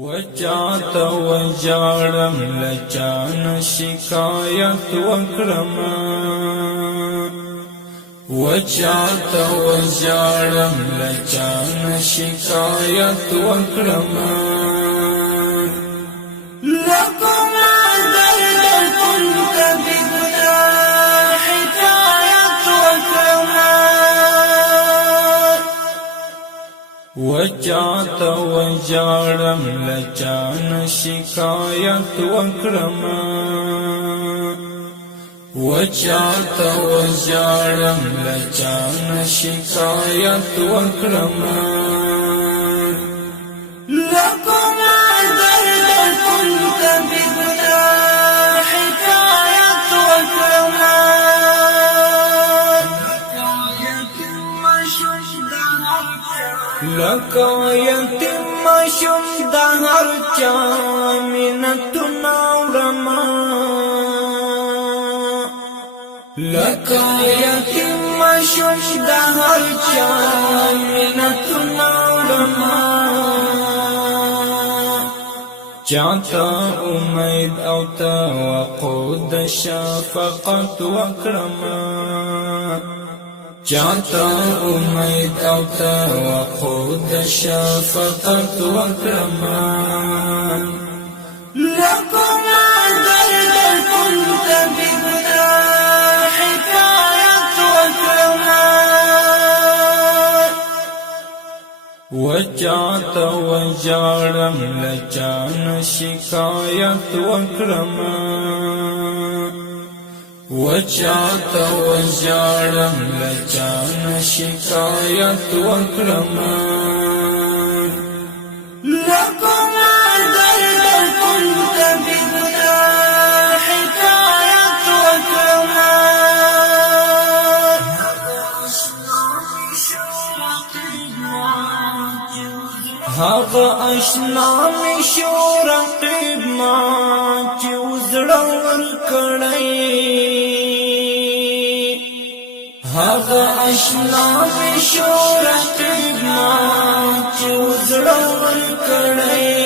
وچاته وجاړم لچان شکایت وکړم وچاته وجاړم لچان شکایت وکړم لکم درد كنت بگنا حکایت وکړم وچاته وجاړم لچان شکایت وکړم وچاته وجاړم لچان شکایت وکړم لکم درد كنت بگنا حکایت وکړم لکه یتیم شم د هر چا منتونه وړم لکه یتیم شم د هر چا منتونه وړم چاته امید او توقع د شفقت وکړم چاته امید او توقع د شفقت وکړم لکم درد كنت بگنا حکایت وکړم وچاته وجاړم لچان شکایت وکړم وچاته وجاړم لچان شکایت وکړم لکم درد كنت بگنا حکایت وکړم هغه اشنا می شو رقیب ما چې وزړه ورکړی هغه اشنا می شو رقیب ما چې وزړه ورکړی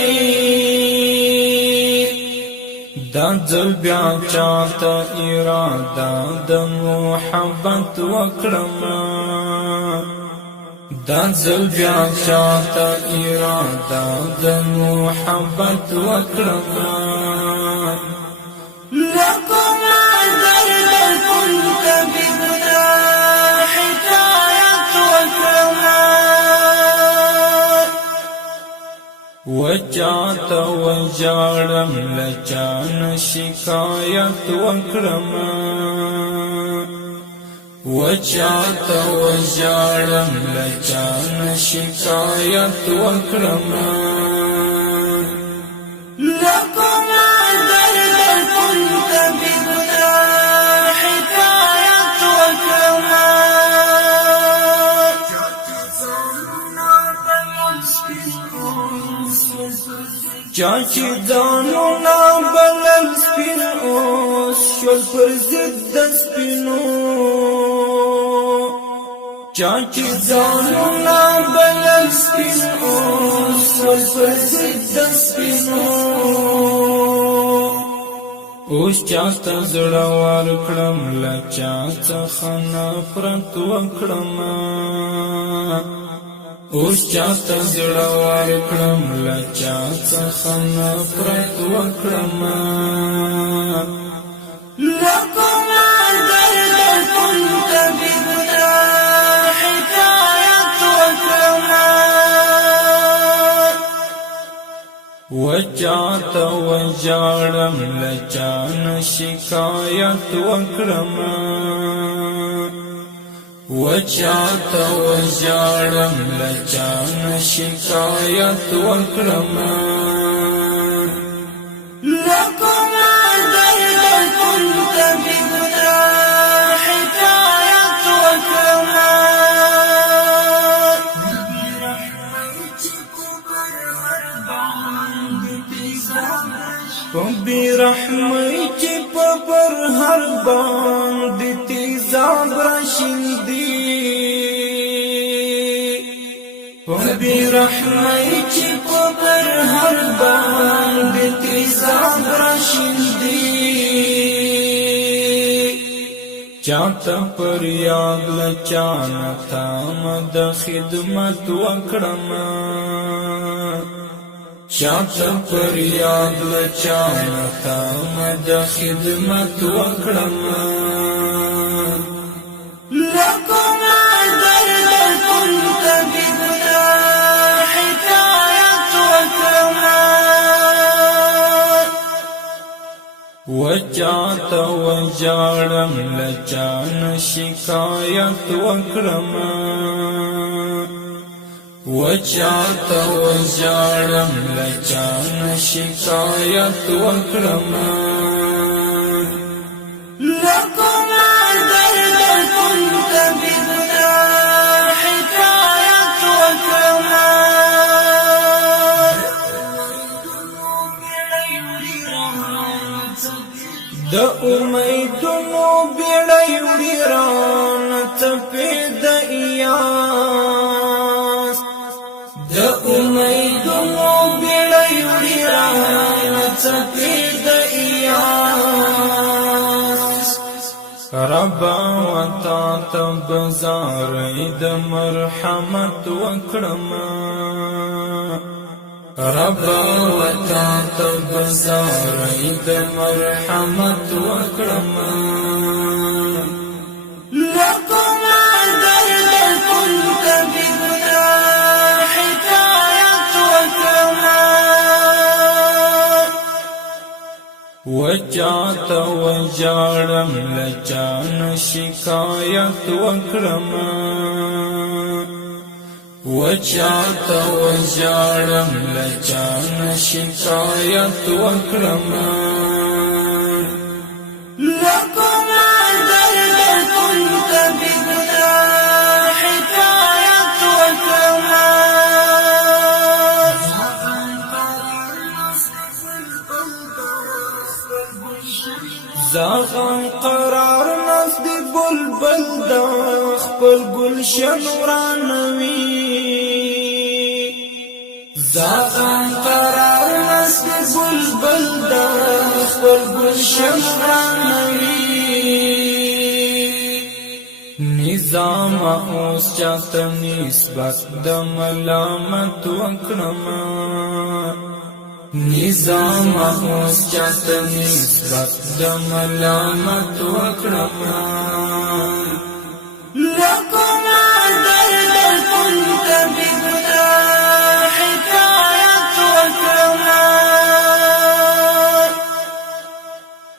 دا ځل بیا چاته اراده د محبت وکړم دا ځل بیا چاته اراده د محبت وکړم لکم درد كنت بگنا حکایت وکړم وچاته وجاړم لچان شکایت وکړم وچاته وجاړم لچان شکایت وکړم لکم درد كنت بگنا حکایت وکړم چاچی ځانونه بلل سپین اوس شول پر ضد د سپینو چاچی ځانونه بلل سپین اوس شول پر ضد د سپینو اوس چاته زړه ورکړم له چا څخه نفرت وکړم اوس چاته زړه ورکړم له چا څخه نفرت وکړم لکم درد كنت بگنا حکایت وکړم وچاته وجاړم لچان شکایت وکړم وچاته وجاړم لچان شکایت وکړم لکم درد كنت بگنا حکایت وکړم بی رحمی چې په پر هر باندې تیزاب راشندي وبی رحمی چی پر هر باندې تیزاب راشندی چاته پر یاد لچانا تام د خدمت وکړم چاته پر یاد لچانا تام د خدمت وکړم لکم درد كنت ببدا حکایت وکړم وچاته وجاړم لچان شکایت وکړم وچاته وجاړم لچان شکایت وکړم لکم درد كنت ببدا حکایت وکړم د امیدونو بیړۍ وړي رانه څپې د ایاس د امیدونو بیړۍ وړي رانه څپې د ایاس ربا وتا ته بزارې د مرحمت وکړم ربا وتا تبزارې د مرحمت وکړم لکم درد كنت ببدا حکایت وکړم وچاته وجاړم لچان شکایت وکړم وچاته وجاړم لچان شکایت وکړم لکم درد كنت ببدا حکایت وکړم زاغم قرار نزد بلبل د خپل گلشن ورانوي زاغم قرار نزد بلبل د خپل گلشن ورانوي نظام اوس چاته نسبت د ملامت وکړم نظام اوس چاته نسبت د ملامت وکړم لکم درد كنت ببدا حکایت وکړم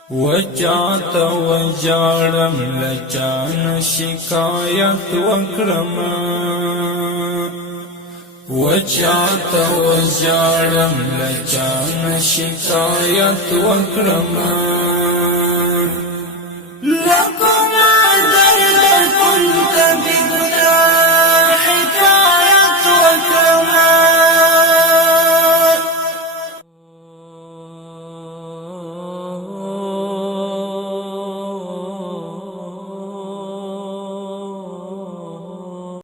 وچاته وجاړم لچان شکایت وکړم وچاته وجاړم لچان شکایت وکړم